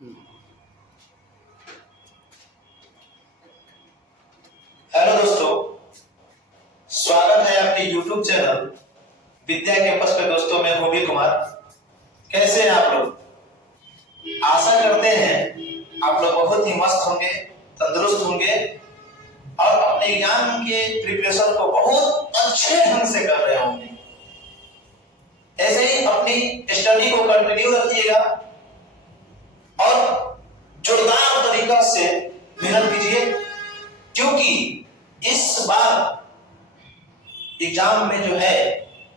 Hello दोस्तों, स्वागत है आपके YouTube चैनल विद्या कैंपस पे। दोस्तों, मैं होमी कुमार। कैसे हैं आप लोग? आशा करते हैं आप लोग बहुत ही मस्त होंगे, तंदुरुस्त होंगे और अपने एग्जाम के प्रिपरेशन को बहुत अच्छे ढंग से कर रहे होंगे। ऐसे ही अपनी स्टडी को कंटिन्यू रखिएगा और जोरदार तरीका से मेहनत कीजिए, क्योंकि इस बार एग्जाम में जो है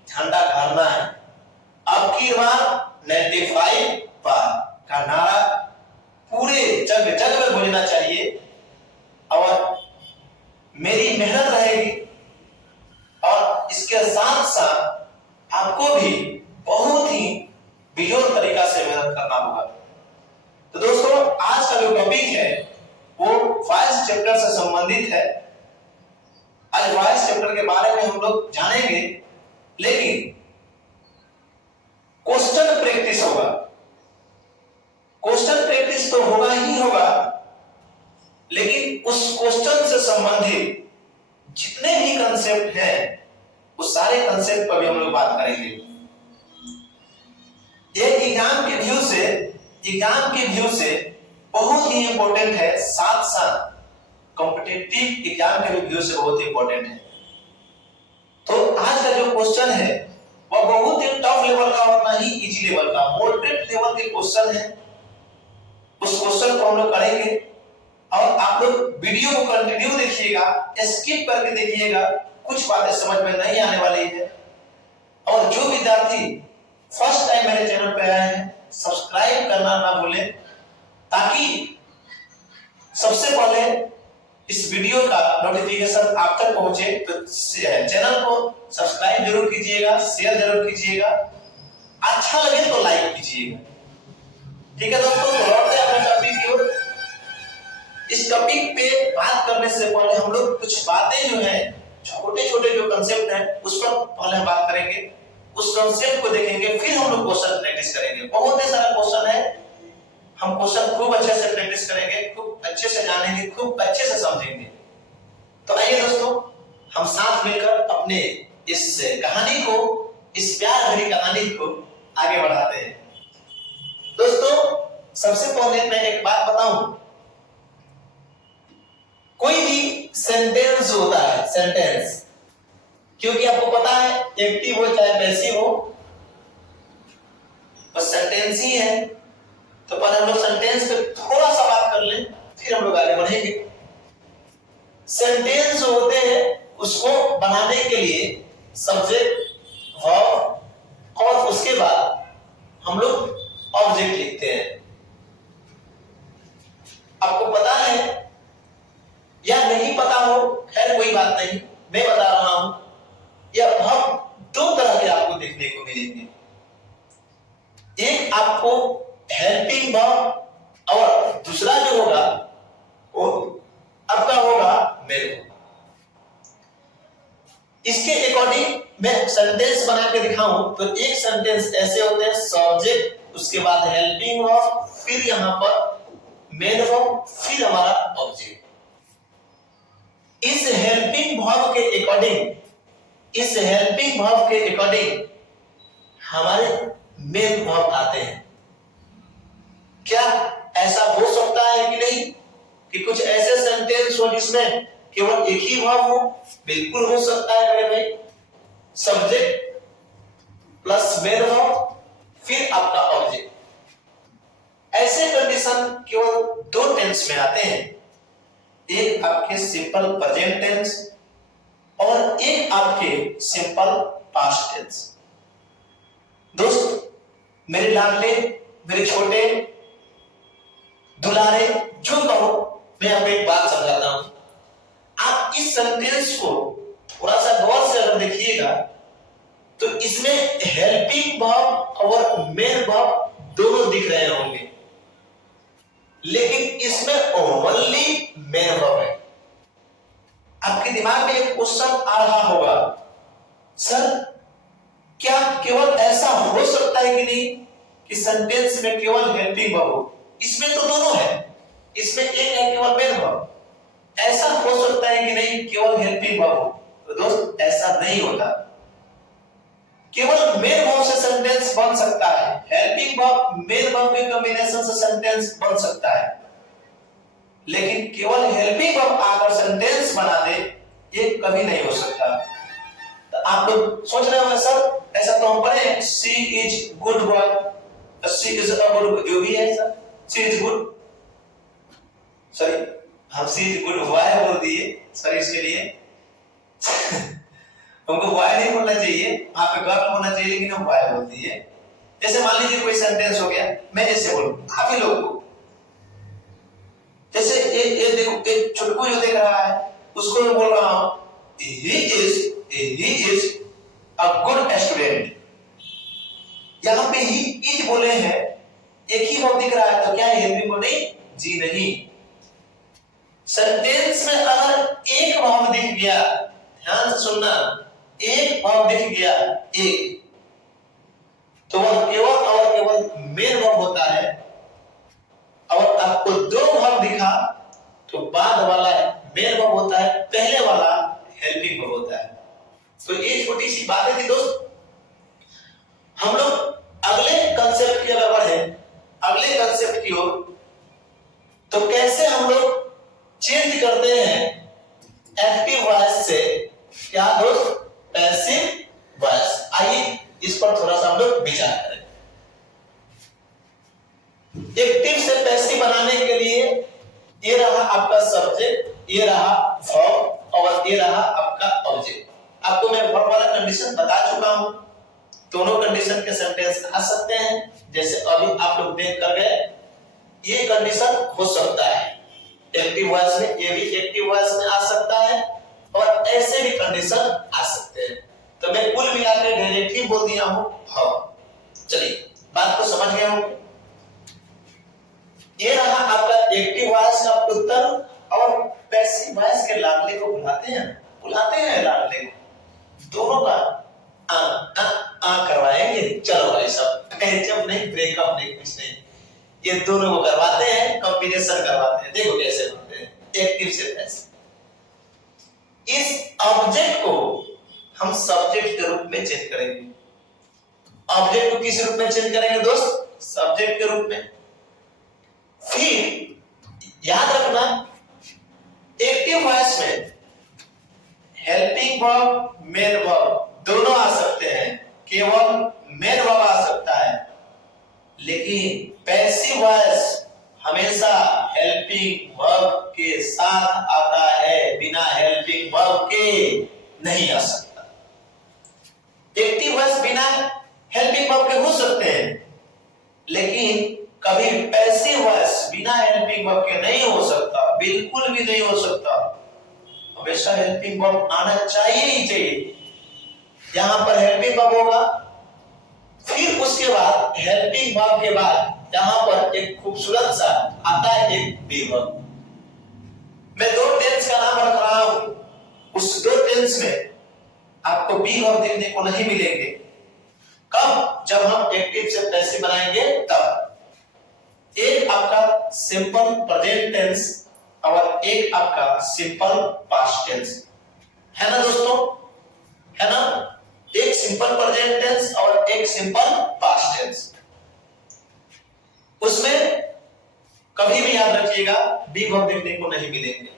झंडा गाड़ना है। अब की बार 95 पार का नारा पूरे जग में गूंजना चाहिए और मेरी मेहनत रहेगी और इसके साथ साथ आपको भी बहुत ही बेजोर तरीका से मेहनत करना होगा। तो दोस्तों, आज का जो टॉपिक है वो वॉइस चैप्टर से संबंधित है। आज वॉइस चैप्टर के बारे में हम लोग जानेंगे, लेकिन क्वेश्चन प्रैक्टिस होगा। क्वेश्चन प्रैक्टिस तो होगा ही होगा, लेकिन उस क्वेश्चन से संबंधित जितने भी कंसेप्ट हैं उस सारे कंसेप्ट पर भी हम लोग बात करेंगे। ये एग्जाम के व्यू से बहुत ही इंपॉर्टेंट है, साथ साथ कॉम्पिटिटिव एग्जाम के व्यू से बहुत ही इंपॉर्टेंट है। तो आज का जो क्वेश्चन है वह बहुत ही टफ लेवल का और ना ही इजी लेवल का, मॉडरेट लेवल के क्वेश्चन है। उस क्वेश्चन को हम लोग करेंगे और आप लोग वीडियो को कंटिन्यू देखिएगा, स्किप करके देखिएगा, कुछ बातें समझ में नहीं आने वाली है। और जो विद्यार्थी फर्स्ट टाइम मेरे चैनल पे आए हैं, सब्सक्राइब करना ना भूलें, ताकि सबसे पहले इस वीडियो का नोटिफिकेशन आप तक पहुंचे। तो चैनल को सब्सक्राइब जरूर कीजिएगा, शेयर जरूर कीजिएगा, अच्छा लगे तो लाइक कीजिएगा। ठीक है दोस्तों, तो लौटते हैं अपने टॉपिक की ओर। इस टॉपिक पे बात करने से पहले हम लोग कुछ बातें जो है, छोटे छोटे जो कंसेप्ट है उस पर पहले हम बात करेंगे। उस कंसेप्ट को देखेंगे, फिर हम लोग क्वेश्चन प्रैक्टिस करेंगे। बहुत ही सारा क्वेश्चन है, हम क्वेश्चन खूब अच्छे से प्रैक्टिस करेंगे, खूब अच्छे से जानेंगे, खूब अच्छे से समझेंगे। तो आइए दोस्तों, हम साथ मिलकर अपने इस कहानी को, इस प्यार भरी कहानी को आगे बढ़ाते हैं। दोस्तों, सबसे पहले मैं एक बात बताऊं, कोई भी सेंटेंस होता है, सेंटेंस, क्योंकि आपको पता है एक्टिव हो चाहे पैसिव हो, बस सेंटेंस ही है। तो पहले हम लोग सेंटेंस पे थोड़ा सा बात कर लें, फिर हम लोग आगे बढ़ेंगे। सेंटेंस जो होते हैं उसको बनाने के लिए सब्जेक्ट, वर्ब और उसके बाद हम लोग ऑब्जेक्ट लिखते हैं। आपको पता है या नहीं पता हो, खैर कोई बात नहीं, मैं बता रहा हूं। यह वर्ब दो तरह के आपको देखने को मिलेंगे। एक आपको हेल्पिंग वर्ब और दूसरा जो होगा वो आपका होगा मेन वर्ब। इसके अकॉर्डिंग मैं सेंटेंस बना के दिखाऊं तो एक सेंटेंस ऐसे होते हैं, सब्जेक्ट, उसके बाद हेल्पिंग वर्ब, फिर यहां पर मेन वर्ब, फिर हमारा ऑब्जेक्ट। इस हेल्पिंग वर्ब के अकॉर्डिंग हमारे मेन वर्ब आते हैं। क्या ऐसा हो सकता है कि नहीं कि कुछ ऐसे सेंटेंस हो जिसमें केवल एक ही वर्ब हो? बिल्कुल हो सकता है मेरे भाई। सब्जेक्ट प्लस मेन वर्ब फिर आपका ऑब्जेक्ट। ऐसे कंडीशन केवल दो टेंस में आते हैं, एक आपके सिंपल प्रेजेंट टेंस और एक आपके सिंपल पास्ट टेंस। दोस्त, मेरे लाडले, मेरे छोटे दुलारे, जो कहो, मैं आपको एक बात समझाता हूं। आप इस सेंटेंस को थोड़ा सा गौर से अगर देखिएगा तो इसमें हेल्पिंग वर्ब और मेन वर्ब दोनों दिख रहे होंगे, लेकिन इसमें ओनली मेन वर्ब है। आपके दिमाग में एक क्वेश्चन आ रहा होगा, सर क्या केवल ऐसा हो सकता है कि नहीं कि सेंटेंस में केवल हेल्पिंग वर्ब हो? इसमें तो वर्ब हो। तो दोस्त ऐसा नहीं होता, केवल मेन वर्ब से सेंटेंस बन सकता है, हेल्पिंग वर्ब मेन वर्ब के कॉम्बिनेशन से सेंटेंस बन सकता है, लेकिन केवल हेल्पिंग वर्ब आकर सेंटेंस बना दे ये कभी नहीं हो सकता। तो आप लोग सोच रहे होंगे सर ऐसा तो हम पढ़े she is good boy, she is a good, जो भी है sir she is good, sorry हम शी इज गुड बॉय बोल दिए सर, इसके लिए हमको बॉय नहीं बोलना चाहिए, वहां पे गर्ल बोलना चाहिए, लेकिन हम बॉय बोल दिए। जैसे मान लीजिए कोई सेंटेंस हो गया, मैं ऐसे बोलूं आप ही लोग को, जैसे ये देखो एक छुटकू जो देख रहा है उसको मैं बोल रहा हूं he is a good student, यहां पे ही इज बोले हैं, एक ही वर्ब दिख रहा है तो क्या है हेल्पिंग वर्ब नहीं? जी नहीं। सेंटेंस में अगर एक वर्ब दिख गया, ध्यान से सुनना, एक वर्ब दिख गया एक, तो वह केवल और केवल मेन वर्ब होता है, और आपको दो वर्ब दिखा तो बाद वाला मेन वर्ब होता है, पहले वाला हेल्पिंग वर्ब होता है। तो ये छोटी सी बातें थी दोस्त, हम लोग अगले कंसेप्ट की ओर बढ़े, अगले कंसेप्ट की ओर। तो कैसे हम लोग चेंज करते हैं एक्टिव वॉइस से क्या दोस्त पैसिव वॉइस, आइए इस पर थोड़ा सा हम लोग विचार करें। एक्टिव से पैसिव बनाने के लिए ये रहा आपका सब्जेक्ट, ये रहा वर्ब, और ये रहा आपका ऑब्जेक्ट। आपको मैं वर्ब वाला कंडीशन बता चुका हूं, दोनों कंडीशन के सेंटेंस आ सकते हैं, जैसे अभी आप लोग देख कर गए, ये कंडीशन हो सकता है एक्टिव वॉइस में, ये भी एक्टिव वॉइस में आ सकता है, और ऐसे भी कंडीशन आ सकते हैं। तो मैं कुल मिलाकर डायरेक्ट ही बोल दिया हूं वर्ब। चलिए बात को समझ गए हो, ये रहा आपका एक्टिव वॉइस का उत्तर, और पैसिव वॉइस के लाडले को बुलाते हैं लाडले को, दोनों का आ करवाएंगे। चलो भाई साहब, जब नहीं ब्रेकअप नहीं कुछ नहीं, ये दोनों को करवाते हैं, कॉम्बिनेशन करवाते हैं, देखो कैसे बनते हैं एक्टिव से पैसिव। इस ऑब्जेक्ट को हम सब्जेक्ट के रूप में चेंज करेंगे। ऑब्जेक्ट को किस रूप में चेंज करेंगे दोस्त? सब्जेक्ट के रूप में। फिर याद रखना एक्टिव वॉइस में हेल्पिंग वर्ब मेन वर्ब दोनों आ सकते हैं, केवल मेन वर्ब आ सकता है, लेकिन पैसिव वॉइस हमेशा हेल्पिंग वर्ब के साथ आता है, बिना हेल्पिंग वर्ब के नहीं आ सकता। एक्टिव वॉइस बिना हेल्पिंग वर्ब के हो सकते हैं, लेकिन कभी पैसिव वॉइस बिना हेल्पिंग वर्ब के नहीं हो सकता, बिल्कुल भी नहीं हो सकता। हमेशा हेल्पिंग वर्ब आना चाहिए ही चाहिए। यहां पर हेल्पिंग वर्ब होगा, फिर उसके बाद हेल्पिंग वर्ब के बाद यहां पर एक खूबसूरत सा आता है एक बी वर्ब। मैं दो टेंस का नाम रख रहा हूं, उस दो टेंस में आपको बी वर्ब देखने को नहीं मिलेंगे। कब? जब हम एक्टिव से पैसिव बनाएंगे तब। एक आपका सिंपल प्रेजेंट टेंस और एक आपका सिंपल पास्ट टेंस है ना दोस्तों, है ना? एक सिंपल प्रेजेंट टेंस और एक सिंपल पास्ट टेंस। उसमें कभी भी याद रखिएगा बी वर्ब देखने को नहीं मिलेंगे,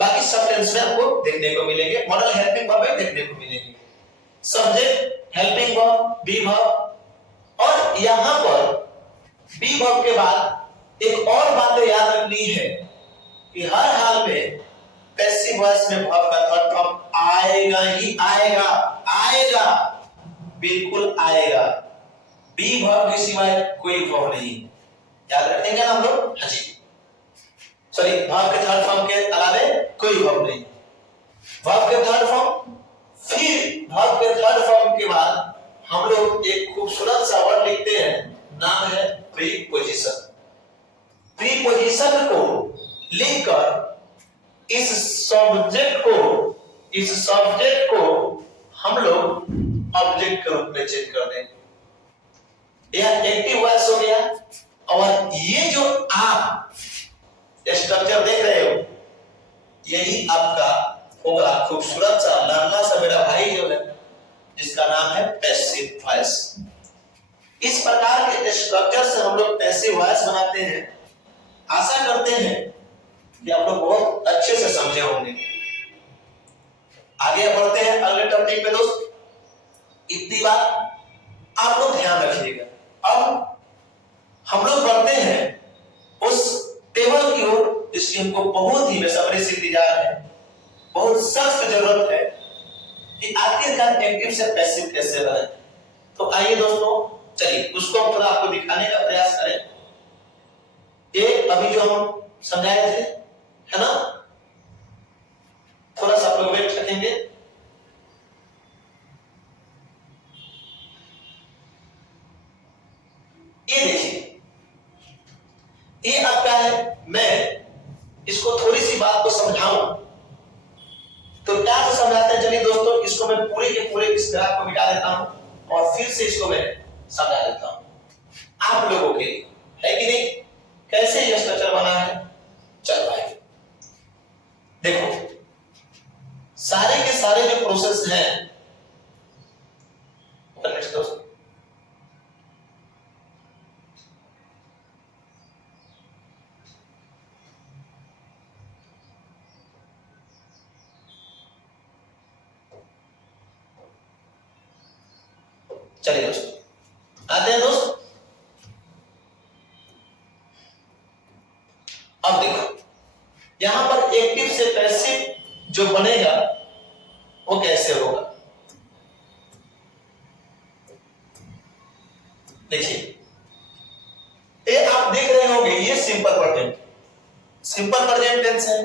बाकी सब टेंस में आपको देखने को मिलेंगे, मॉडल हेल्पिंग वर्ब देखने को मिलेंगे, subject helping verb B verb. और यहां पर बी वर्ब के बाद एक और बात याद रखनी है कि हर हाल में पैसिव वॉइस में वर्ब का थर्ड फॉर्म आएगा ही आएगा, बिल्कुल आएगा। बी वर्ब के सिवाय कोई वर्ब नहीं, याद रखेंगे ना हम लोग? हाँ जी, सॉरी, वर्ब के थर्ड फॉर्म के अलावे कोई वर्ब नहीं। वर्ब के थर्ड फॉर्म, फिर वर्ब के थर्ड फॉर्म के बाद हम लोग एक खूबसूरत सा वर्ड लिखते हैं, नाम है प्रीपोजिशन। प्रीपोजिशन को लिखकर इस सब्जेक्ट को हम लोग ऑब्जेक्ट के रूप में चेंज कर देंगे। यह एक्टिव वॉइस हो गया, और ये जो आप स्ट्रक्चर देख रहे हो यही आपका होगा खूबसूरत सा नन्हा सा मेरा भाई जो है, जिसका नाम है पैसिव वॉइस। इस प्रकार के स्ट्रक्चर से हम लोग पैसिव वॉइस बनाते हैं। आशा करते हैं कि आप लोग बहुत अच्छे से समझे होंगे। आगे बढ़ते हैं अगले टॉपिक पे दोस्त। इतनी बात आप लोग ध्यान रखिएगा। अब हम लोग बढ़ते हैं उस टेबल की ओर जिसकी हमको बहुत ही बेसब्री से इंतजार है, बहुत सख्त जरूरत है कि आखिरकार एक्टिव से पैसिव कैसे बने। तो आइए दोस्तों, चलिए उसको हम थोड़ा आपको दिखाने का प्रयास करें। ये अभी जो हम समझाए थे, है ना, थोड़ा सा आप लोग वेट रखेंगे। ये देखिए, ये आपका है। मैं इसको थोड़ी सी बात को समझाऊं तो क्या से समझाते हैं। चलिए दोस्तों, इसको मैं पूरे के पूरे इस ग्राफ को मिटा देता हूं और फिर से इसको मैं समझा देता हूं आप लोगों के लिए, है कि नहीं। कैसे यह स्ट्रक्चर बना है, चल भाई देखो, सारे के सारे जो प्रोसेस हैं दोस्तों, चलिए दोस्तों आते हैं दोस्त। अब देखो, यहां पर एक्टिव से पैसिव जो बनेगा वो कैसे होगा। देखिए, ये आप देख रहे होंगे, ये simple present, simple present tense है।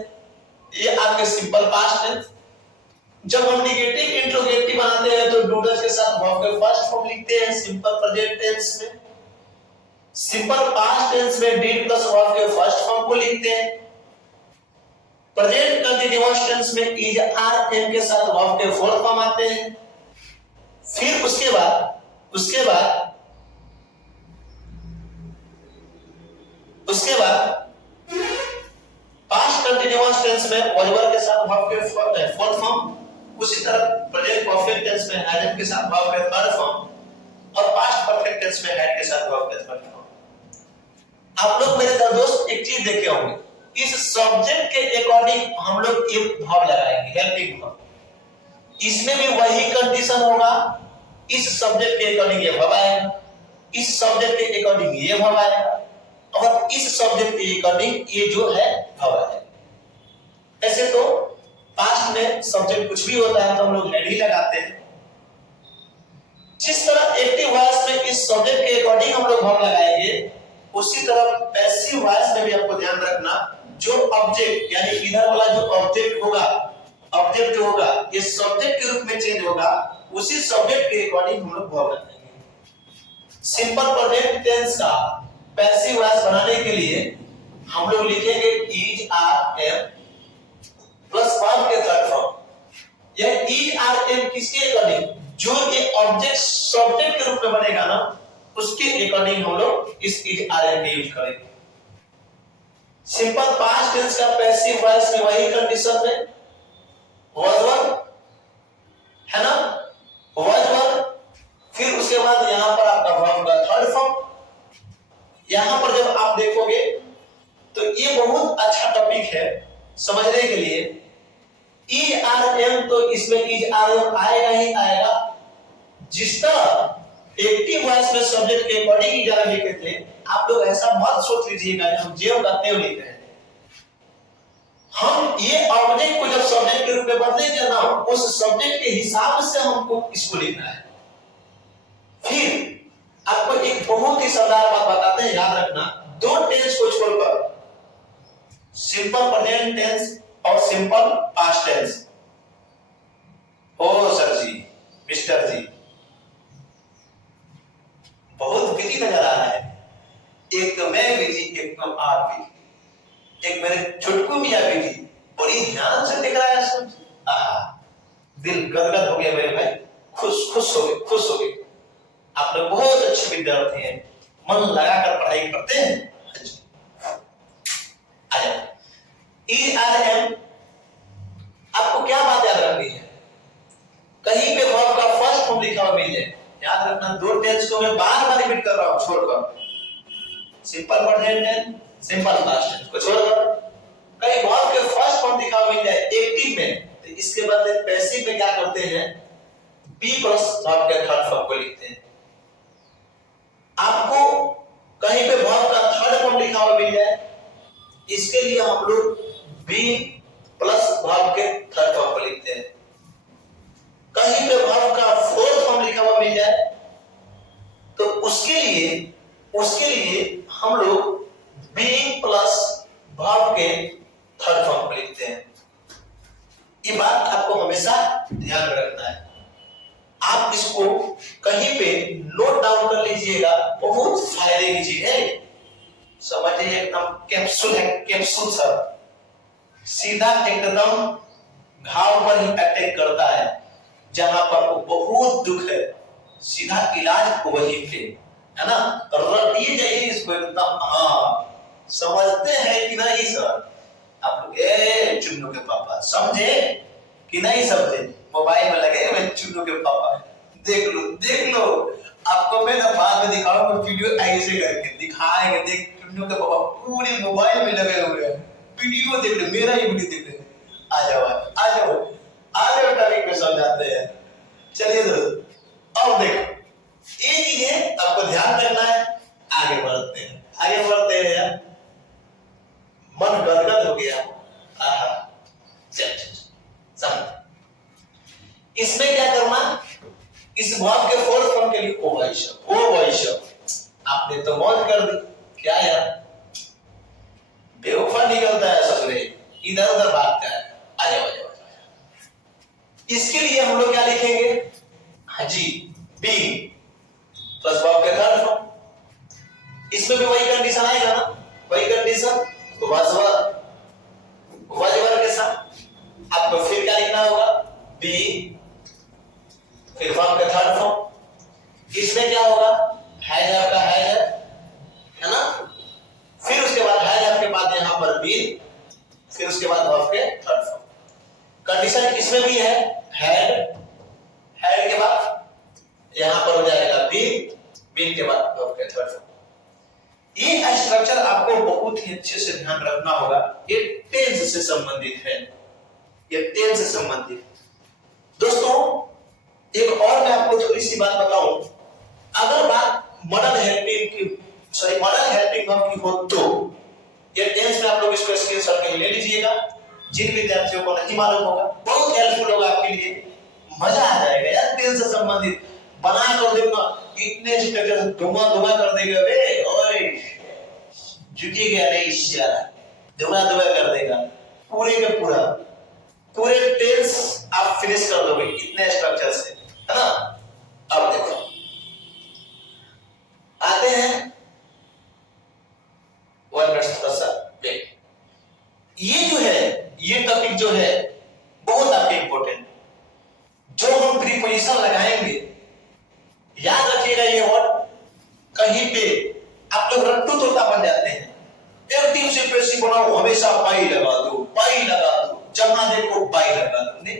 ये आपके सिंपल पास्ट टेंस। जब हम नेगेटिव इंट्रोगेटिव बनाते हैं तो डूडल्स के साथ वर्ब का फर्स्ट फॉर्म लिखते हैं सिंपल प्रेजेंट टेंस में। सिंपल पास्ट टेंस में डिड प्लस वर्ब के फर्स्ट फॉर्म को लिखते हैं। प्रेजेंट कंटीन्यूअस टेंस में इज आर एम के साथ वर्ब के फोर्थ फॉर्म आते हैं। फिर उसके बाद पास्ट कंटीन्यूअस टेंस में वर्ब के साथ वर्ब के फोर्थ फॉर्म। उसी तरह प्रेजेंट परफेक्ट टेंस में हैड एम के साथ वर्ब के थर्ड फॉर्म और पास्ट परफेक्ट टेंस में हैड के साथ वर्ब के थर्ड फॉर्म। आप लोग मेरे दोस्त एक चीज देखे होंगे, इस सब्जेक्ट के अकॉर्डिंग हम लोग एक वर्ब लगाएंगे, हेल्पिंग वर्ब। इसमें भी वही कंडीशन होगा, इस सब्जेक्ट के अकॉर्डिंग ये वर्ब आएगा, इस सब्जेक्ट के अकॉर्डिंग ये वर्ब आएगा और इस सब्जेक्ट के अकॉर्डिंग ये जो है वर्ब आएगा। ऐसे तो पास्ट में सब्जेक्ट कुछ भी होता है तो हम लोग हेड ही लगाते हैं। जिस तरह एक्टिव वॉइस में इस सब्जेक्ट के अकॉर्डिंग हम लोग वर्ब लगाएंगे, उसी तरह पैसिव वॉइस में भी आपको ध्यान रखना, जो ऑब्जेक्ट यानी इधर वाला जो ऑब्जेक्ट जो होगा ये सब्जेक्ट के रूप में चेंज होगा, उसी सब्जेक्ट के अकॉर्डिंग हम लोग वर्ब लगाएंगे। सिंपल प्रेजेंट टेंस का पैसिव वॉइस बनाने के लिए हम लोग लिखेंगे is are am plus verb के थर्ड फॉर्म। यह इज आर एम किसके अकॉर्डिंग, जो ये ऑब्जेक्ट सब्जेक्ट के रूप में बनेगा ना, उसके अकॉर्डिंग हम लोग इस इज आर एम का यूज करेंगे। सिंपल पास्ट टेंस का पैसिव वॉइस में वही कंडीशन में was वर्ब, है ना, was वर्ब। फिर उसके बाद यहां पर आपका वर्ब का थर्ड फॉर्म। यहां पर जब आप देखोगे तो ये बहुत अच्छा टॉपिक है समझने के लिए। इज आर एम तो इसमें इज आर एम आएगा ही आएगा। जिस तरह एक्टिव वॉइस में सब्जेक्ट के अकॉर्डिंग इज आर एम लिखे थे, आप लोग ऐसा मत सोच लीजिएगा कि हम जेव का तेव लिख रहे हैं। हम ये ऑब्जेक्ट को जब सब्जेक्ट के रूप में बदलेंगे ना, उस सब्जेक्ट के हिसाब से हमको इसको लिखना है। फिर आपको एक बहुत ही शानदार बात बताते हैं, याद रखना, दो टेंस को छोड़कर सिंपल प्रेजेंट टेंस और सिंपल पास्ट टेंस। ओ सर जी, मिस्टर जी बहुत बिजी नजर आ रहा है। एक तो मैं बिजी, एक तो आप बिजी, एक मेरे छुटकू मियां बिजी, बड़ी ध्यान से दिख रहा है सब। दिल गदगद हो गया मेरे भाई, खुश हो गए। आप लोग बहुत अच्छे विद्यार्थी हैं, मन लगाकर पढ़ाई करते हैं। इज आर एम आपको क्या बात present tense, simple past tense को छोड़कर कहीं वर्ब के फर्स्ट फॉर्म दिखा मिल जाए एक्टिव में, तो इसके बदले पैसिव में क्या करते हैं, बी प्लस वर्ब के थर्ड फॉर्म को लिखते हैं। आपको कहीं पे वर्ब का थर्ड फॉर्म लिखा हुआ मिल जाए, इसके लिए हम लोग बी प्लस वर्ब के थर्ड फॉर्म को लिखते हैं। कहीं पे वर्ब का फोर्थ फॉर्म लिखा हुआ मिल जाए, तो उसके लिए हम लोग बीइंग प्लस वर्ब के थर्ड फॉर्म को लिखते हैं। ये बात आपको हमेशा ध्यान में रखना है। आप इसको कहीं पे नोट डाउन कर लीजिएगा, बहुत फायदे की चीज है। समझिए एकदम कैप्सूल है, कैप्सूल सर सीधा एकदम घाव पर ही अटैक करता है, जहां पर बहुत दुख है, सीधा इलाज वहीं पे है ना। रटिए जाइए इसको एकदम। हाँ समझते हैं कि नहीं सर आप लोग? चुन्नू के पापा समझे कि नहीं समझे? मोबाइल में लगे हुए चुन्नू के पापा, देख लो। आपको मैं ना बाद में दिखाऊंगा वीडियो ऐसे करके दिखाएंगे। देख चुन्नू के पापा पूरे मोबाइल में लगे हुए हैं, वीडियो देख ले, मेरा ही वीडियो देख ले। आ जाओ टॉपिक में समझाते हैं। चलिए दोस्तों अब देखो ये चीजें आपको ध्यान रखना है। आगे बढ़ते हैं यार, मन गदगद हो गया। इसमें क्या करना, इस वर्ब के फोर्थ फॉर्म के लिए ओ भाई शब्द आपने तो मौज कर दी। क्या यार बेवफा निकलता है ससुरे, इधर उधर भागता है। आ जाओ। इसके लिए हम लोग क्या लिखेंगे, हाजी बी प्लस वर्ब के थर्ड फॉर्म। इसमें भी वही कंडीशन आएगा ना, वही कंडीशन वजवर के साथ आपको फिर क्या लिखना होगा, बी फिर वर्ब के थर्ड फॉर्म। इसमें क्या होगा, हैज आपका है ना, फिर उसके बाद हैज आपके बाद यहां पर बी, फिर उसके बाद वर्ब के थर्ड फॉर्म। कंडीशन इसमें भी है, हैड के बाद यहां पर हो जाएगा बी के बाद वर्ब के थर्ड फॉर्म। ये स्ट्रक्चर आपको बहुत ही अच्छे से ध्यान रखना होगा। ये टेंस से संबंधित है, दोस्तों एक और मैं आपको थोड़ी सी बात बताऊं। अगर बात मॉडल हेल्पिंग वर्ब की हो तो ये टेंस में आप लोग इसको स्क्रीनशॉट के ले लीजिएगा। जिन विद्यार्थियों को नहीं मालूम होगा बहुत हेल्पफुल होगा आपके लिए, मजा आ जाएगा यार। टेंस से संबंधित बना कर देगा, इतने स्ट्रक्चर धुआं कर देगा बे, ओए झुकेगा नहीं इशारा, धुआं कर देगा पूरे का पूरे टेंस आप फिनिश कर दोगे इतने स्ट्रक्चर से, है ना। अब देखो आते हैं 1 मिनट थोड़ा सा वेट। ये टॉपिक जो है बहुत आपके इंपॉर्टेंट, जो हम प्रीपोजिशन लगाएंगे याद रखिएगा। ये वर्ड कहीं पे आप लोग रट्टू तोता बन जाते हैं, एक दिन से पैसे बनाओ, हमेशा पाई लगा दो, जहां देखो पाई लगा दो। नहीं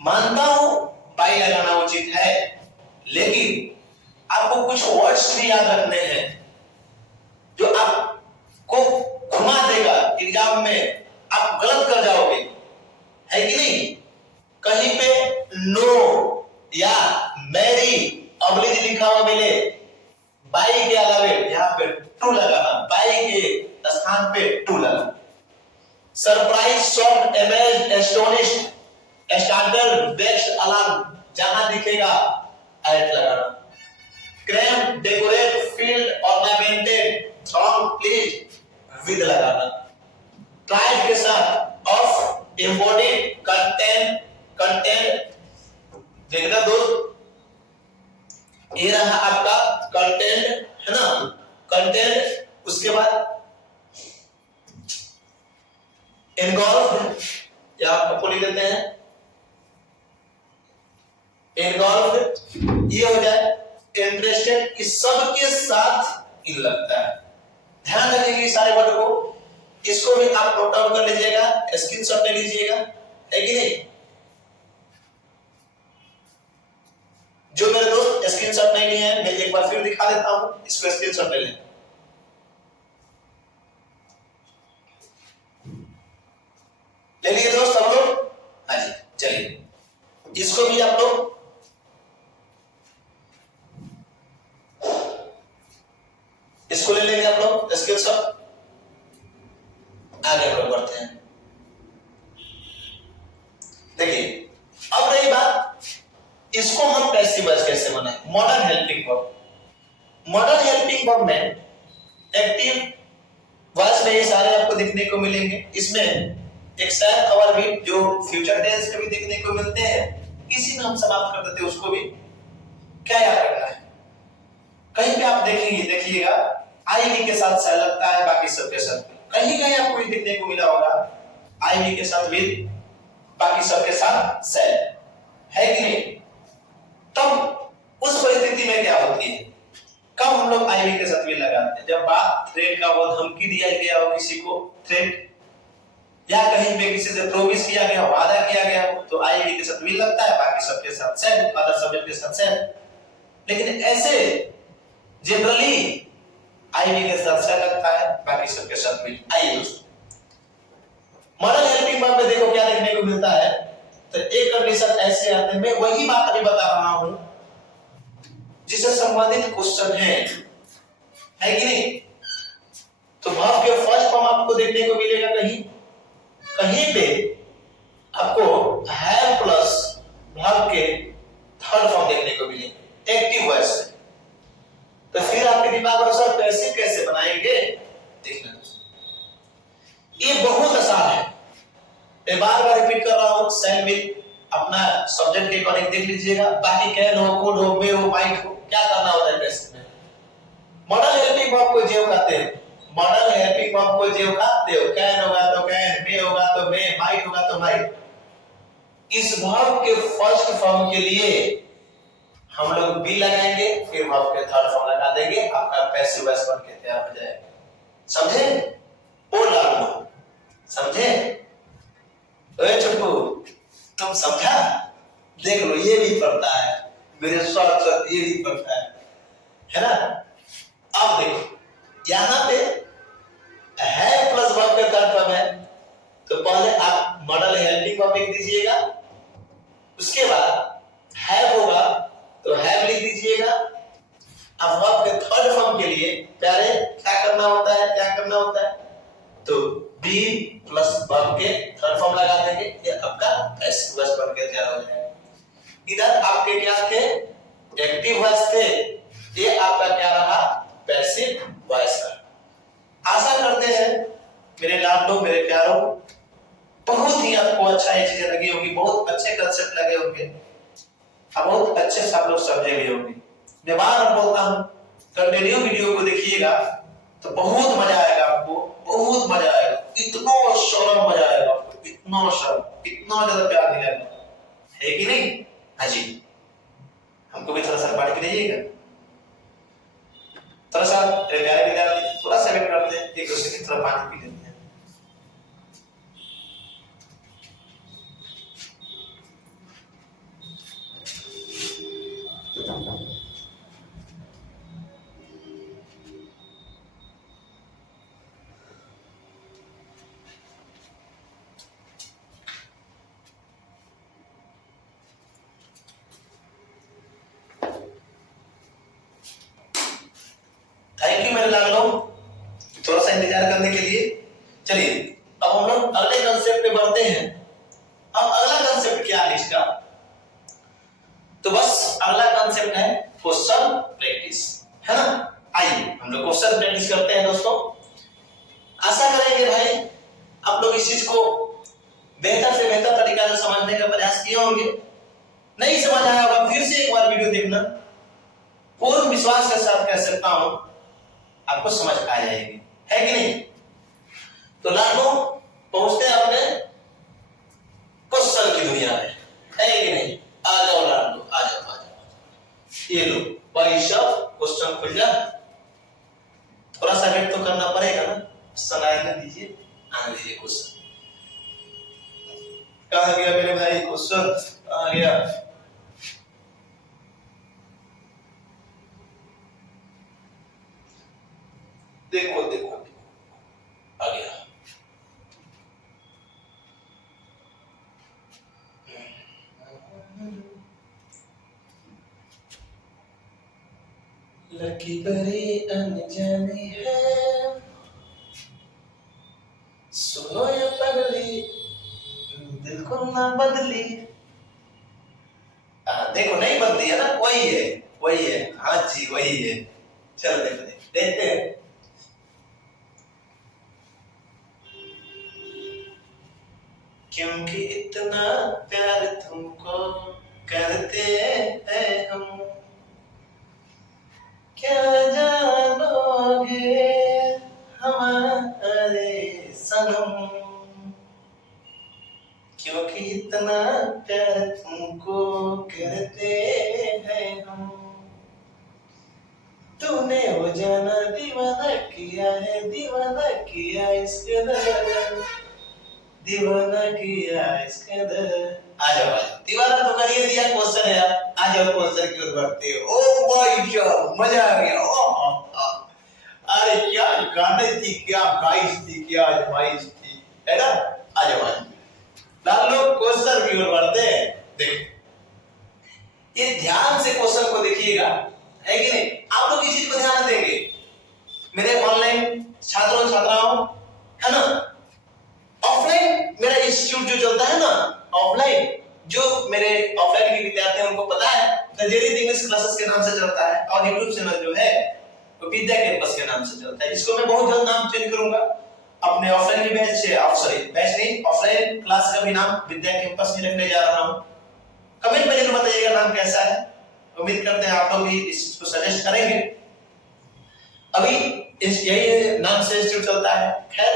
मानता हूं पाई लगाना उचित है, लेकिन आपको कुछ वर्ड्स भी याद रखने हैं जो आपको घुमा देगा एग्जाम में, आप गलत कर जाओगे, है कि नहीं। कहीं पे नो या मैरी अबलिज लिखा हुआ मिले, बाई के अलावे यहां पे टू लगाना, बाई के स्थान पे टू लगाना। Surprise, shocked, amazed, astonished, startled, vexed, alarm जहां दिखेगा एट लगाना। Cramp, decorate, field, ornamented, throng, please with लगाना। ट्राइब के साथ ऑफ, एम्बॉडीड, कंटेंट देखना दोस्त, ये रहा आपका कंटेंट, है ना, कंटेंट। उसके बाद इनगॉल्व्ड, या आपको लिख देते हैं इनगॉल्व्ड, ये हो जाए इंटरेस्टेड, इस सब के साथ इन लगता है। ध्यान रखिएगा सारे वर्ड को, इसको भी आप नोट डाउन कर लीजिएगा, स्क्रीनशॉट ले लीजिएगा, है कि नहीं। जो मेरे दोस्त स्क्रीनशॉट नहीं लिए हैं, मैं एक बार फिर दिखा देता हूं, इसको स्क्रीनशॉट ले लें। Skills up. आगे हम लोग बढ़ते हैं। देखिए अब रही बात, इसको हम पैसिव वॉइस कैसे बनाए। Modern helping verb, modern helping verb में एक्टिव वॉइस में ये सारे आपको दिखने को मिलेंगे। इसमें एक सैड और भी जो फ्यूचर टेंस के भी देखने को मिलते हैं, इसी में हम समाप्त कर देते हैं उसको भी। क्या याद रखना है, कहीं पे आप देखेंगे, देखिएगा आईवी के साथ सह लगता है, बाकी सबके साथ कहीं कहीं आपको ये देखने को मिला होगा आईवी के साथ विद, बाकी सबके साथ सह, है कि नहीं। तब उस परिस्थिति में क्या होती है, कब हम लोग आईवी के साथ विल लगाते हैं, जब बात थ्रेट का वो धमकी दिया गया हो किसी को, थ्रेट, या कहीं पे किसी से प्रोमिस किया गया, वादा किया गया हो, तो आईवी के साथ विल लगता है, बाकी सबके साथ सेड, अदर सब्जेक्ट के साथ सेड। लेकिन ऐसे जनरली आईवी के साथ सेड लगता है, बाकी सबके साथ विल। आइए दोस्तों मॉडर्न हेल्पिंग वर्ब में देखो क्या देखने को मिलता है। तो एक कंडीशन ऐसे आते हैं, मैं वही बात अभी बता रहा हूं जिससे संबंधित क्वेश्चन है कि नहीं। तो वर्ब के फर्स्ट फॉर्म आपको देखने को मिलेगा, कहीं कहीं पे आपको हैव प्लस वर्ब के थर्ड फॉर्म देखने को मिलेंगे एक्टिव वॉइस में। तो फिर आपके दिमाग में सर पैसिव कैसे बनाएंगे, देखना दोस्तों ये बहुत आसान है। मैं बार बार रिपीट कर रहा हूं, सेल विल अपना सब्जेक्ट के अकॉर्डिंग देख लीजिएगा, बाकी कैन हो, कुड हो, मे हो, माइट हो, क्या करना होता है पैसिव में। मॉडल हेल्पिंग वर्ब को जेव कहते हैं, मॉडल हेल्पिंग वर्ब को जेव कहते हो, कैन होगा तो कैन, मे होगा तो मे, माइट होगा तो माइट। इस वर्ब के फर्स्ट फॉर्म के लिए हम लोग बी लगाएंगे, फिर वर्ब के थर्ड फॉर्म लगा देंगे, आपका पैसिव वॉइस बन के तैयार हो जाएगा। समझे? ओ लाडो समझे? ओए छोटू तुम समझा? देख लो ये भी पढ़ता है, मेरे साथ ये भी पढ़ता है ना। अब देखो यहां पे है प्लस वर्ब का थर्ड फॉर्म है, तो पहले आप मॉडल हेल्पिंग वर्ब लिख दीजिएगा, उसके बाद हैव होगा तो हैव लिख दीजिएगा। अब वर्ब के थर्ड फॉर्म के लिए प्यारे क्या करना होता है, तो बी प्लस वर्ब के थर्ड फॉर्म लगा देंगे, ये आपका पैसिव वॉइस बन के तैयार हो जाएगा। इधर आपके क्या थे, एक्टिव वॉइस थे, ये आपका क्या रहा, पैसिव वॉइस का। आशा करते हैं मेरे लाडलो, मेरे प्यारों, बहुत ही आपको अच्छा ये चीजें लगी होगी, बहुत अच्छे कंसेप्ट लगे होंगे, अब बहुत अच्छे से आप लोग समझे भी होंगे। मैं बार बोलता हूं कंटिन्यू वीडियो को देखिएगा तो बहुत मजा आएगा, आपको बहुत मजा आएगा, इतना शर्म मजा आएगा आपको, इतना शर्म, इतना ज्यादा प्यार मिलेगा, है कि नहीं। हाँ जी, हमको भी थोड़ा सा पानी पिलाइएगा, थोड़ा सा प्यारे विद्यार्थी, थोड़ा सा वेट करते हैं, एक दूसरे की तरफ पानी पी लेते हैं। थैंक यू मेरे लाल लोग, थोड़ा सा इंतजार करने के लिए। चलिए अब हम लोग अगले कंसेप्ट पे बढ़ते हैं। अब अगला कंसेप्ट क्या है इसका, तो बस अगला कंसेप्ट है क्वेश्चन प्रैक्टिस, है ना। आइए हम लोग क्वेश्चन प्रैक्टिस करते हैं दोस्तों। आशा करेंगे भाई आप लोग इस चीज को बेहतर से बेहतर तरीका से समझने का प्रयास किए होंगे। नहीं समझ आया होगा फिर से एक बार वीडियो देखना, पूर्ण विश्वास के साथ कह सकता हूं आपको समझ आ जाएगी, है कि नहीं। तो लाडो पहुंचते हैं अपने क्वेश्चन की दुनिया में, है कि नहीं। आ जाओ लाडो, आ जाओ, ये लो भाई सब क्वेश्चन खुल जा। थोड़ा सा वेट तो करना पड़ेगा ना, समय आने दीजिए, आने दीजिए क्वेश्चन। कहाँ गया मेरे भाई क्वेश्चन, कहाँ गया। देखो देखो आ गया। लड़की बड़ी अनजानी है, ना बदली। देखो नहीं बदली है ना, वही है वही है, हाँ जी वही है। चलो देखते हैं। क्योंकि इतना प्यार तुमको करते हैं हम, क्या जानोगे हमारे सनम, क्योंकि इतना प्यार तुमको करते हैं हम। तूने वो जाना दीवाना किया है, दीवाना किया इसके दर, दीवाना किया इसके दर। आ जाओ दीवाना तो कर ही दिया, क्वेश्चन है यार। आ जाओ क्वेश्चन की ओर बढ़ते हो। ओ भाई साहब मजा आ गया। अरे क्या गाने थी, क्या गाइस थी, क्या आजमाइश थी, है ना। आ जाओ लाल लोग क्वेश्चन की ओर बढ़ते हैं। देखो ये ध्यान से क्वेश्चन को देखिएगा, है कि नहीं। आप लोग इस चीज को ध्यान देंगे मेरे ऑनलाइन छात्रों छात्राओं, है ना। ऑफलाइन मेरा इंस्टीट्यूट जो चलता है ना, ऑफलाइन जो मेरे ऑफलाइन के विद्यार्थी हैं उनको पता है द जेरी इंग्लिश क्लासेस के नाम से चलता है, और यूट्यूब चैनल जो है वो विद्या कैंपस के नाम से चलता है। इसको मैं बहुत जल्द नाम चेंज करूंगा अपने ऑफलाइन की बैच से, बैच नहीं ऑफलाइन क्लास का भी नाम विद्या कैंपस में रखने जा रहा हूं। कमेंट में जरूर बताइएगा नाम कैसा है। उम्मीद करते हैं आप लोग भी इसको सजेस्ट करेंगे। अभी यही नाम से इंस्टीट्यूट चलता है। खैर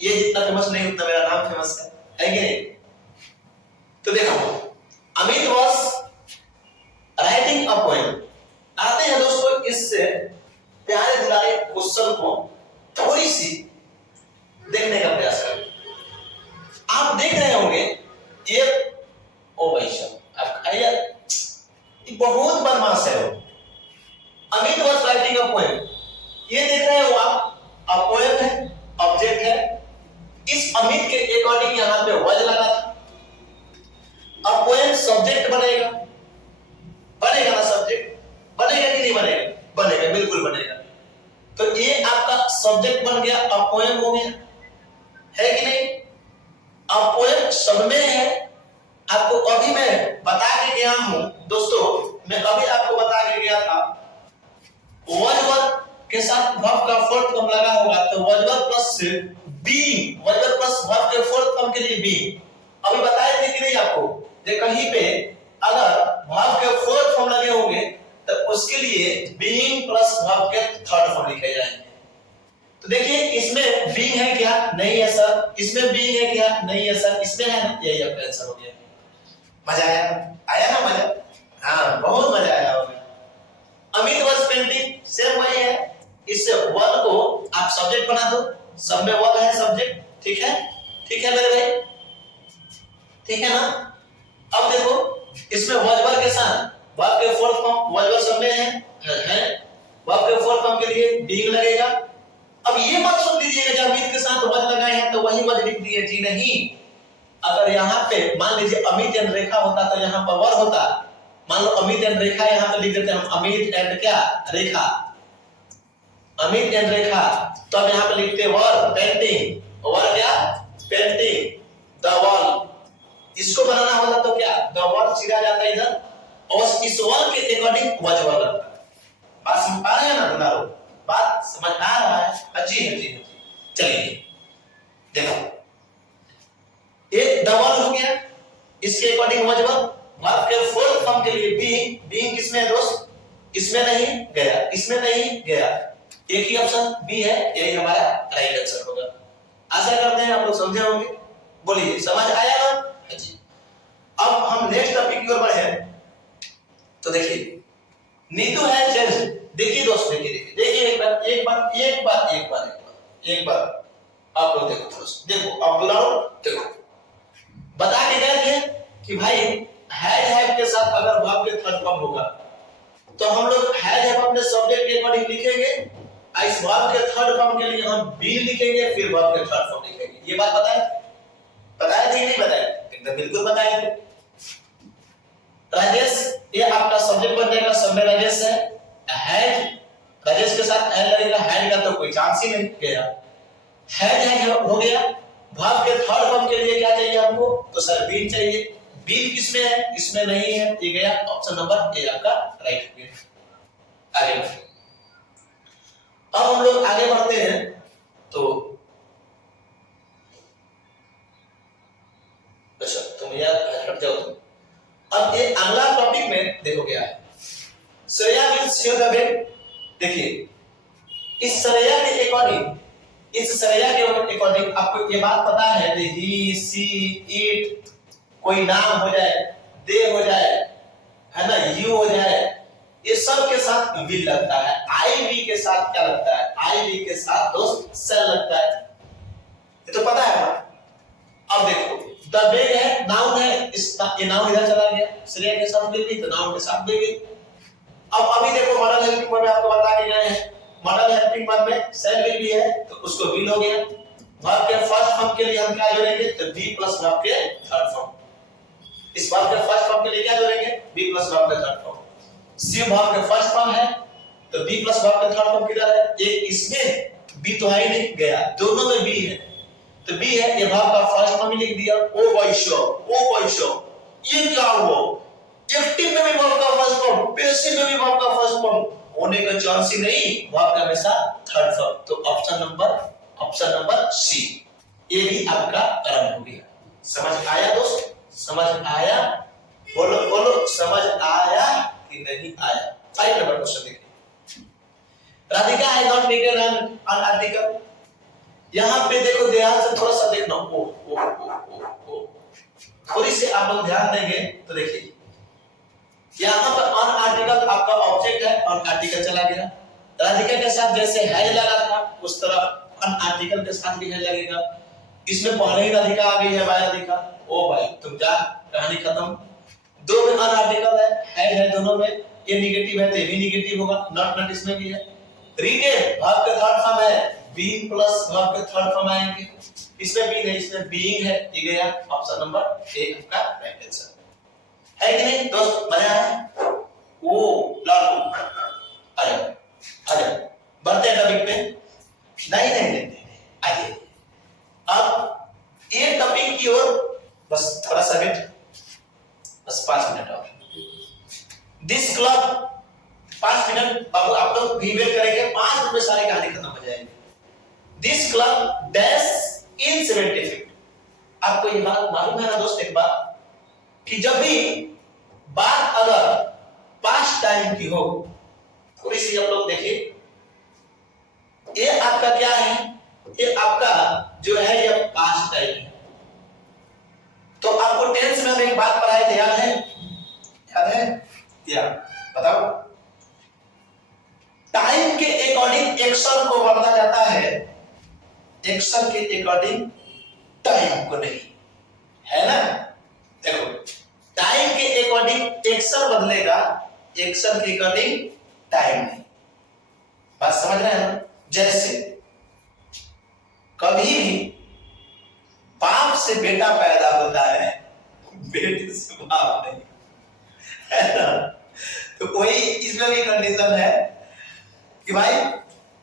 ये जितना फेमस नहीं उतना मेरा नाम फेमस है कि नहीं। तो देखो Amit was writing a poem. आते हैं दोस्तों इससे प्यारे दुलारे क्वेश्चन को थोड़ी सी देखने का प्रयास करें। आप देख रहे होंगे ये ओ भाई साहब आप खाइए, ये बहुत बदमाश है वो। Amit was writing a poem, ये देख रहे हो आप, अ पोएम है, ऑब्जेक्ट है। इस अमित के अकॉर्डिंग यहां पे वज लगा था। अब पोएम सब्जेक्ट बनेगा, बनेगा ना सब्जेक्ट, बनेगा कि नहीं बनेगा, बनेगा बिल्कुल बनेगा। तो ये आपका सब्जेक्ट बन गया, अब पोएम हो गया, है कि नहीं। अब पोएम सब में है। आपको अभी मैं बता के गया हूं दोस्तों, मैं अभी आपको बता के गया था वजवर के साथ वर्ब का फोर्थ फॉर्म लगा होगा, तो वजवर प्लस बीइंग, वजवर प्लस वर्ब के फोर्थ फॉर्म के लिए बीइंग। अभी बताए थे कि नहीं आपको, जे कहीं पे अगर वर्ब के फोर्थ फॉर्म लगे होंगे तो उसके लिए बीइंग प्लस वर्ब के थर्ड फॉर्म लिखे जाएंगे। तो देखिए इसमें बीइंग है क्या, नहीं है सर। इसमें बीइंग है क्या, नहीं है सर। इसमें है ना, यही आपका आंसर हो गया। मजा आया, आया ना मजा। हाँ बहुत मजा आया होगा। अमित वाज पेंटिंग, सेम वही है। इससे वर्ब को आप सब्जेक्ट बना दो, सब में वर्ब है सब्जेक्ट, ठीक है, ठीक है मेरे भाई, ठीक है ना। अब देखो इसमें वजवर के साथ वर्ब के फोर्थ फॉर्म, वजवर सब में है, वर्ब के फोर्थ फॉर्म के लिए बीइंग लगेगा। अब ये मत सुन लीजिएगा जब अमित के साथ वज लगाए हैं तो वही वज लिख दिए, जी नहीं। अगर यहाँ पे मान लीजिए अमित एंड रेखा होता तो यहाँ पर वर्ब होता। मान लो अमित एंड रेखा यहाँ पे लिख देते हैं हम, अमित एंड क्या रेखा, अमित एंड रेखा, तो अब यहाँ पे लिखते वर्ब पेंटिंग, वर्ब क्या पेंटिंग द वॉल। इसको बनाना होता तो क्या द वॉल सीधा जाता है इधर, और इस वॉल के अकॉर्डिंग वज वर्ब लगता। बात समझ पा रहे हैं ना दुलारो, बात समझ आ रहा है। जी है, जी है। चलिए देखो ये द वॉल हो गया, इसके अकॉर्डिंग वज वर्ब। वर्ब के फोर्थ फॉर्म के लिए बीइंग, बीइंग किसमें है दोस्त, इसमें नहीं गया, इसमें नहीं गया, एक ही ऑप्शन बी है, यही हमारा राइट आंसर होगा। आशा करते हैं आप लोग समझे होंगे। बोलिए समझ आया ना जी। अब हम नेक्स्ट टॉपिक की ओर बढ़े। तो देखिए नीतू है चेंज। देखिए दोस्त देखिए एक बार आप लोग देखो थोड़ा सा, देखो अब बुलाओ, देखो बता के गए थे कि भाई हैव के साथ अगर वर्ब के थर्ड फॉर्म होगा तो हम लोग हैव अपने सब्जेक्ट के अकॉर्डिंग लिखेंगे, इस वर्ब के थर्ड फॉर्म के लिए हम बी लिखेंगे, फिर वर्ब के थर्ड फॉर्म लिखेंगे। ये बात बताया थे कि नहीं बताया, एकदम बिल्कुल बताया थे। राजेश ये आपका सब्जेक्ट बन जाएगा, सब में राजेश है, राजेश के साथ एल लगेगा, हैड का तो कोई चांस ही नहीं गया, हैड हो गया। वर्ब के थर्ड फॉर्म के लिए क्या चाहिए हमको? तो सर बीन चाहिए। बीन किसमें है? इसमें नहीं है, ये गया ऑप्शन नंबर ए आपका राइट हो गया। आगे बढ़ते, अब हम लोग आगे बढ़ते हैं। तो अच्छा तुम यार हट जाओ तुम। अब ये अगला टॉपिक में देखो क्या है, Shreya will share the bed. देखिए इस श्रेया के अकॉर्डिंग, इस श्रेया के अकॉर्डिंग आपको ये बात पता है कि ही, सी, इट कोई नाम हो जाए, दे हो जाए, है ना, यू हो जाए, ये सब के साथ विल लगता है। आई वी के साथ क्या लगता है? आई वी के साथ दोस्त सेल लगता है, ये तो पता है ना। अब देखो द बेग है, नाउन है, इस ये नाउन इधर चला गया, श्रेया के साथ विल भी, तो नाउन के साथ भी विल। अब अभी देखो मॉडल हेल्पिंग वर्ब में आपको बता के गए हैं, मॉडल हेल्पिंग वर्ब में सेल विल भी है तो उसको विल हो गया। वर्ब के फर्स्ट फॉर्म के लिए हम क्या जोड़ेंगे? तो बी प्लस वर्ब के थर्ड फॉर्म। इस वर्ब के फर्स्ट फॉर्म के लिए क्या जोड़ेंगे? बी प्लस वर्ब के थर्ड फॉर्म। सी वर्ब के फर्स्ट फॉर्म है तो बी प्लस वर्ब के थर्ड फॉर्म किधर है? ये इसमें बी तो है ही नहीं, गया, दोनों में बी है तो बी है, ये वर्ब का फर्स्ट फॉर्म ही लिख दिया। ओ वैश्य, ओ वैश्य, ये क्या हुआ? एक्टिव में भी वर्ब का फर्स्ट फॉर्म, पैसिव में भी वर्ब का फर्स्ट फॉर्म होने का चांस ही नहीं, वर्ब का हमेशा थर्ड फॉर्म। तो ऑप्शन नंबर सी, ये भी आपका आरंभ हो गया। समझ आया दोस्त? समझ आया? बोलो बोलो, समझ आया कि नहीं आया? 5 नंबर क्वेश्चन देखिए, Radhika has not needed an article. यहां पे देखो ध्यान से थोड़ा सा देखना, ओ थोड़ी सी आप लोग ध्यान देंगे तो देखिए यहां पर ऑन आर्टिकल आपका ऑब्जेक्ट है, ऑन आर्टिकल चला गया। राधिका के साथ जैसे है लगा था उस तरह ऑन आर्टिकल के साथ भी है लगेगा। इसमें पहले ही राधिका आ गई है, भाई राधिका, ओ भाई तुम जा, कहानी खत्म। दो में ऑन आर्टिकल है दोनों में, ये नेगेटिव है तो ये भी नेगेटिव होगा, नॉट इसमें भी है। रीडेड वर्ब के थर्ड फॉर्म है, बीइंग प्लस वर्ब के थर्ड फॉर्म आएंगे, इसमें भी नहीं, इसमें बीइंग है, ये गया ऑप्शन नंबर ए आपका राइट आंसर है कि नहीं दोस्त? मजा आया? ओ लाडू आ जाओ बढ़ते हैं टॉपिक पे। नहीं आइए अब ये टॉपिक की ओर बस थोड़ा सा वेट, बस 5 मिनट और। दिस क्लब 5 मिनट बाबू आप लोग भी वेट करेंगे, 5 मिनट में सारी कहानी खत्म हो जाएगी। This club dash in 75। आपको ये बात मालूम है ना दोस्त एक बात, कि जब भी बात अगर पास्ट टाइम की हो, थोड़ी सी आप लोग देखिए, ये आपका क्या है? ये आपका जो है ये पास्ट टाइम है। तो आपको टेंस में एक बात पढ़ाई थे, याद है या बताओ? टाइम के अकॉर्डिंग एक्शन को बदला जाता है, एक्शन के अकॉर्डिंग टाइम को नहीं, है ना? देखो टाइम के अकॉर्डिंग एक्शन बदलेगा, एक्शन के अकॉर्डिंग टाइम नहीं। बात समझ रहे हैं ना? जैसे कभी भी बाप से बेटा पैदा होता है, बेटे से बाप नहीं, है ना? तो वही इसमें भी कंडीशन है कि भाई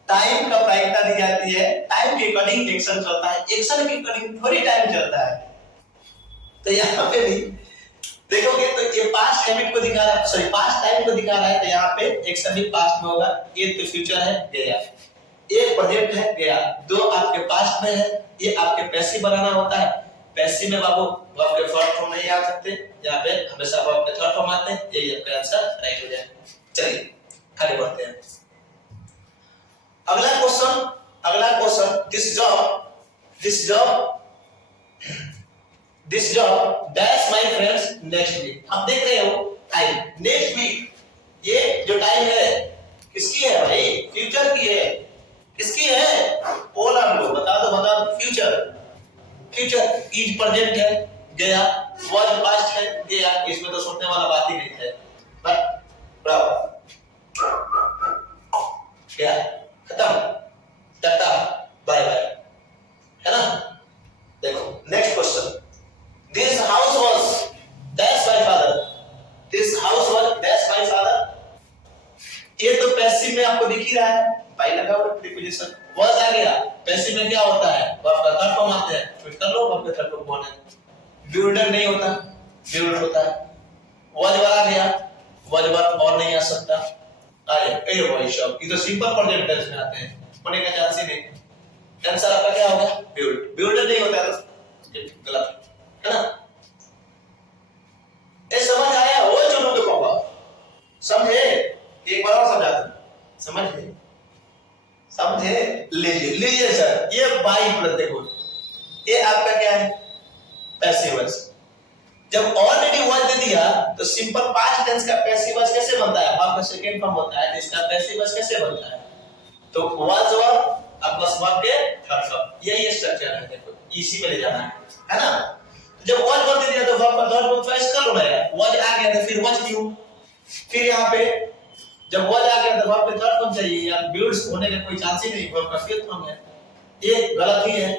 टाइम का प्रायिकता दी जाती है, टाइम के अकॉर्डिंग एक्शन चलता है, एक्शन के अकॉर्डिंग थोड़ी टाइम चलता है। तो यहाँ पे भी देखोगे तो ये पास्ट हैबिट को दिखा रहा है, सॉरी पास्ट टाइम को दिखा रहा है, तो यहाँ पे एक्शन भी पास्ट में होगा, ये तो फ्यूचर है गया, एक प्रेजेंट है गया, दो आपके पास्ट में है, ये आपके पैसिव बनाना होता है। पैसिव में बाबू वर्ब के फर्स्ट फॉर्म नहीं आ सकते, यहाँ पे हमेशा वर्ब के थर्ड फॉर्म आते हैं, यही आपका आंसर राइट हो जाएगा। चलिए आगे बढ़ते हैं। अगला question, this job dash my friends next week. आप देख रहे हो टाइम नेक्स्ट वीक, ये जो टाइम है किसकी है भाई? फ्यूचर की है। किसकी है? ऑल आर लो, बता दो फ्यूचर इज प्रेजेंट है गया, वाज पास्ट है गया, इसमें तो सोचने वाला बात ही नहीं है। ब्रावो, क्या खत्म, टाटा बाय बाय, है ना? देखो next question, this house was dash by father, this house was dash by father, ये तो पैसिव में आपको दिख ही रहा है, बाय लगा हुआ प्रीपोजिशन, वाज आ गया, पैसिव में क्या होता है, वर्ब का थर्ड फॉर्म आते हैं, फिर कर लो वर्ब का थर्ड फॉर्म कौन है। बिल्डर नहीं होता, बिल्डर होता है। वज वाला गया, वज वर्ब और नहीं आ सकता। आए ए वॉइस ऑफ, ये तो सिंपल प्रेजेंट टेंस में आते हैं, होने का चांस ही नहीं। आंसर आपका क्या होगा, बिल्ड। बिल्डर नहीं होता है तो गलत है ना। ये समझ आया, वो चलो तो पापा समझे, एक बार और समझा दूं, समझे समझे, लीजिए लीजिए सर, ये बाई प्लस देखो, ये आपका क्या है, पैसिव वॉइस। जब ऑलरेडी वॉइस दे दिया तो सिंपल पास्ट टेंस का पैसिव वॉइस कैसे बनता है, वर्ब का सेकंड फॉर्म होता है, इसका पैसिव वॉइस कैसे बनता है, तो वाज वर्ब अब प्लस वर्ब के थर्ड फॉर्म, यही स्ट्रक्चर है। देखो इसी पे ले जाना है ना। जब वाज वर्ब दे दिया तो वर्ब का थर्ड फॉर्म चॉइस कर लो ना यार, वाज आ गया तो फिर वाज क्यों, फिर यहाँ पे जब वाज आ गया तो वर्ब के थर्ड फॉर्म चाहिए यार, बिल्ड्स होने का कोई चांस ही नहीं, वर्ब का फिफ्थ फॉर्म है, ये गलत ही है,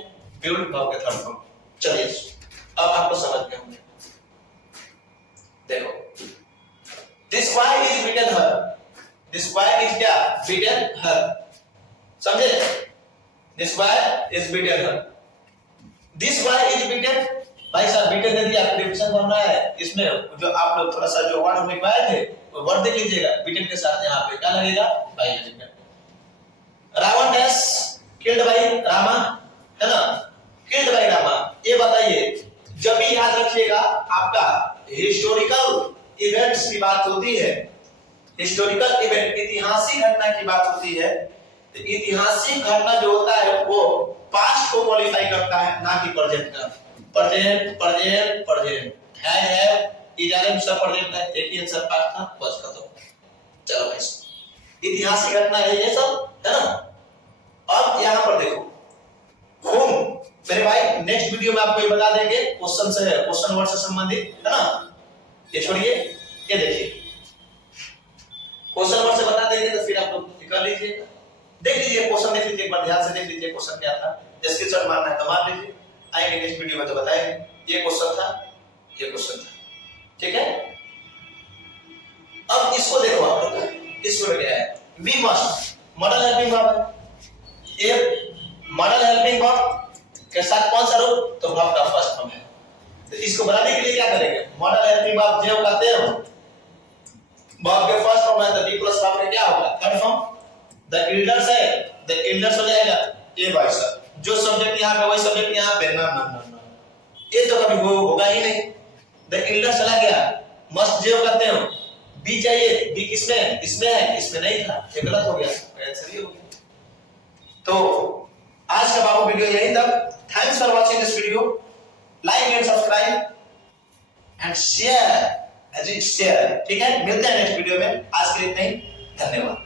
बिल्ड वर्ब के थर्ड फॉर्म। चलिए अब आपको समझ गए होंगे। देखो this why is beaten her, this why is क्या, बिटन हर, समझे, this why is beaten her, this why is beaten, भाई साहब बिटन दे दिया, प्रीपोजिशन बनना है, इसमें जो आप लोग थोड़ा सा जो वर्ड हमने पाए थे वो वर्ड देख लीजिएगा, बिटन के साथ यहाँ पे क्या लगेगा, भाई लगेगा। Ravan dash killed by Rama, है ना, किल्ड बाय रामा, ये बताइए जब भी याद रखिएगा आपका हिस्टोरिकल इवेंट्स की बात होती है, हिस्टोरिकल इवेंट ऐतिहासिक घटना की बात होती है, तो ऐतिहासिक घटना जो होता है वो पास्ट को क्वालिफाई करता है, ना कि प्रेजेंट का। प्रेजेंट प्रेजेंट प्रेजेंट है इजारे में सब प्रेजेंट है, एक ही आंसर पास्ट था, बस खत्म। चलो भाई ऐतिहासिक घटना है ये सब, है ना। अब यहां पर देखो होम, मेरे भाई नेक्स्ट वीडियो में आपको ये बता देंगे, क्वेश्चन से क्वेश्चन वर्ड से संबंधित, है ना। ये छोड़िए, ये देखिए क्वेश्चन वर्ड से बता देंगे तो फिर आप लोग कर लीजिए, देख लीजिए क्वेश्चन, देख लीजिए एक बार ध्यान से देख लीजिए क्वेश्चन क्या था, स्क्रीनशॉट मारना है तो मार लीजिए, आएंगे नेक्स्ट वीडियो में तो बताएंगे ये क्वेश्चन था, ये क्वेश्चन था, ठीक है। अब इसको देखो आप लोग, इसको क्या है, we must modal helping verb, ये मॉडल हेल्पिंग वर्ब के साथ कौन सा रूप, तो वर्ब का फर्स्ट फॉर्म है, तो इसको बनाने के लिए क्या करेंगे, मॉडल हेल्पिंग वर्ब जो कहते हैं वर्ब के फर्स्ट फॉर्म है तो बी प्लस वर्ब में क्या होगा, थर्ड फॉर्म, द एल्डर्स है, द एल्डर्स हो जाएगा, ए भाई साहब जो सब्जेक्ट यहां पे वही सब्जेक्ट यहां पे, ना ना ना ये तो कभी होगा ही नहीं, द एल्डर्स चला गया, मस्ट जो कहते हो, बी चाहिए, बी किसमें है, इसमें है, इसमें नहीं था, ये गलत हो गया, आंसर ये हो गया। तो आज का बाबू वीडियो यहीं तक, thanks for watching this video, like and subscribe and share, ठीक है, मिलते हैं नेक्स्ट वीडियो में, आज के लिए इतना ही, धन्यवाद।